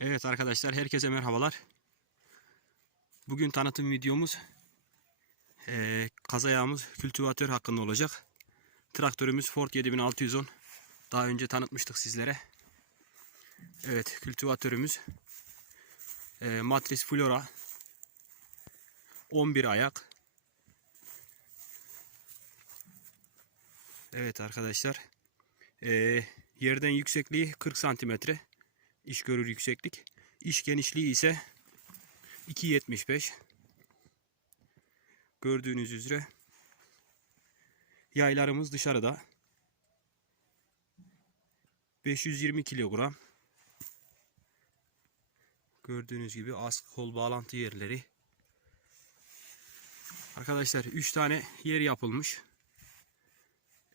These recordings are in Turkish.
Evet arkadaşlar herkese merhabalar. Bugün tanıtım videomuz eee kazayağımız kültivatör hakkında olacak. Traktörümüz Ford 7610. Daha önce tanıtmıştık sizlere. Evet kültivatörümüz eee Matris Flora 11 ayak. Evet arkadaşlar. Eee, yerden yüksekliği 40 santimetre iş görür yükseklik. İş genişliği ise 2.75. Gördüğünüz üzere yaylarımız dışarıda. 520 kilogram. Gördüğünüz gibi az kol bağlantı yerleri. Arkadaşlar 3 tane yer yapılmış.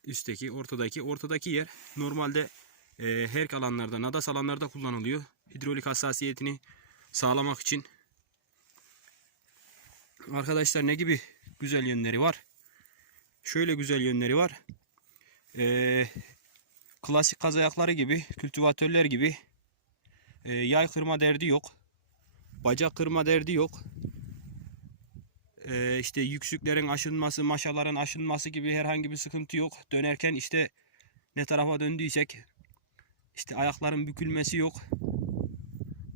Üstteki, ortadaki. Ortadaki yer normalde e, her alanlarda, nadas alanlarda kullanılıyor. Hidrolik hassasiyetini sağlamak için. Arkadaşlar ne gibi güzel yönleri var? Şöyle güzel yönleri var. E, klasik kaz ayakları gibi, kültivatörler gibi e, yay kırma derdi yok. Bacak kırma derdi yok. E, işte yüksüklerin aşınması, maşaların aşınması gibi herhangi bir sıkıntı yok. Dönerken işte ne tarafa döndüysek işte ayakların bükülmesi yok.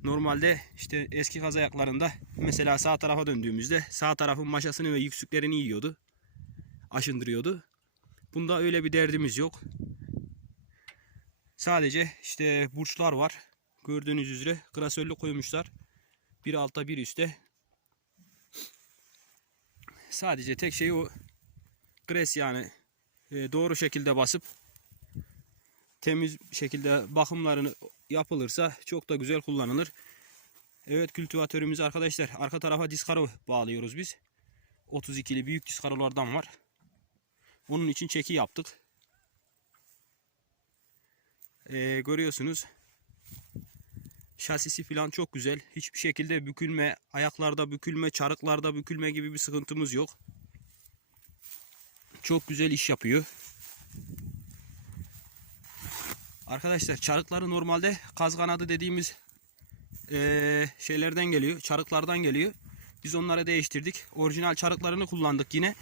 Normalde işte eski kaz ayaklarında mesela sağ tarafa döndüğümüzde sağ tarafın maşasını ve yüksüklerini yiyordu. Aşındırıyordu. Bunda öyle bir derdimiz yok. Sadece işte burçlar var. Gördüğünüz üzere klasörlü koymuşlar. Bir altta bir üstte. Sadece tek şey o gres yani e, doğru şekilde basıp temiz şekilde bakımlarını yapılırsa çok da güzel kullanılır. Evet kültivatörümüz arkadaşlar arka tarafa diskaro bağlıyoruz biz. 32'li büyük diskarolardan var. Onun için çeki yaptık. Ee, görüyorsunuz. Şasisi falan çok güzel. Hiçbir şekilde bükülme, ayaklarda bükülme, çarıklarda bükülme gibi bir sıkıntımız yok. Çok güzel iş yapıyor. Arkadaşlar çarıkları normalde kaz kanadı dediğimiz eee, şeylerden geliyor. Çarıklardan geliyor. Biz onları değiştirdik. Orijinal çarıklarını kullandık yine.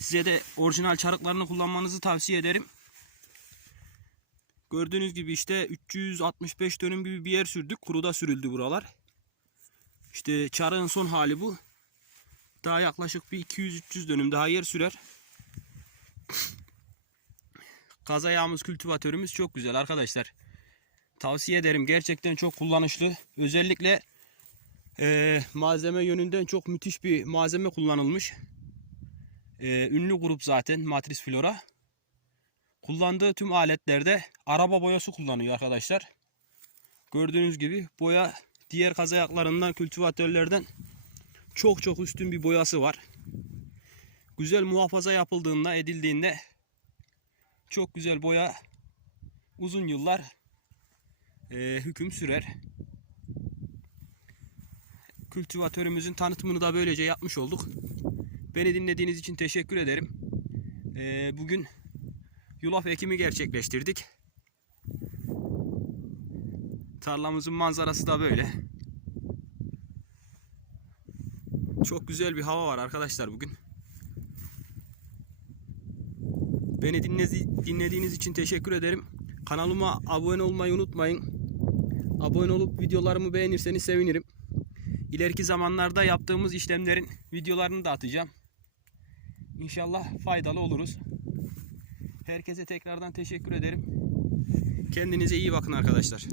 Size de orijinal çarıklarını kullanmanızı tavsiye ederim. Gördüğünüz gibi işte 365 dönüm gibi bir yer sürdük. Kuruda sürüldü buralar. İşte çarığın son hali bu. Daha yaklaşık bir 200-300 dönüm daha yer sürer. Kaz ayağımız kültivatörümüz çok güzel arkadaşlar. Tavsiye ederim. Gerçekten çok kullanışlı. Özellikle eee, malzeme yönünden çok müthiş bir malzeme kullanılmış. Eee, ünlü grup zaten Matris Flora. Kullandığı tüm aletlerde araba boyası kullanıyor arkadaşlar. Gördüğünüz gibi boya diğer kaz ayaklarından, kültivatörlerden çok çok üstün bir boyası var. Güzel muhafaza yapıldığında, edildiğinde çok güzel boya uzun yıllar eee, hüküm sürer. Kültivatörümüzün tanıtımını da böylece yapmış olduk. Beni dinlediğiniz için teşekkür ederim. Eee, bugün yulaf ekimi gerçekleştirdik. Tarlamızın manzarası da böyle. Çok güzel bir hava var arkadaşlar bugün. Beni dinledi- dinlediğiniz için teşekkür ederim. Kanalıma abone olmayı unutmayın. Abone olup videolarımı beğenirseniz sevinirim. İleriki zamanlarda yaptığımız işlemlerin videolarını da atacağım. İnşallah faydalı oluruz. Herkese tekrardan teşekkür ederim. Kendinize iyi bakın arkadaşlar.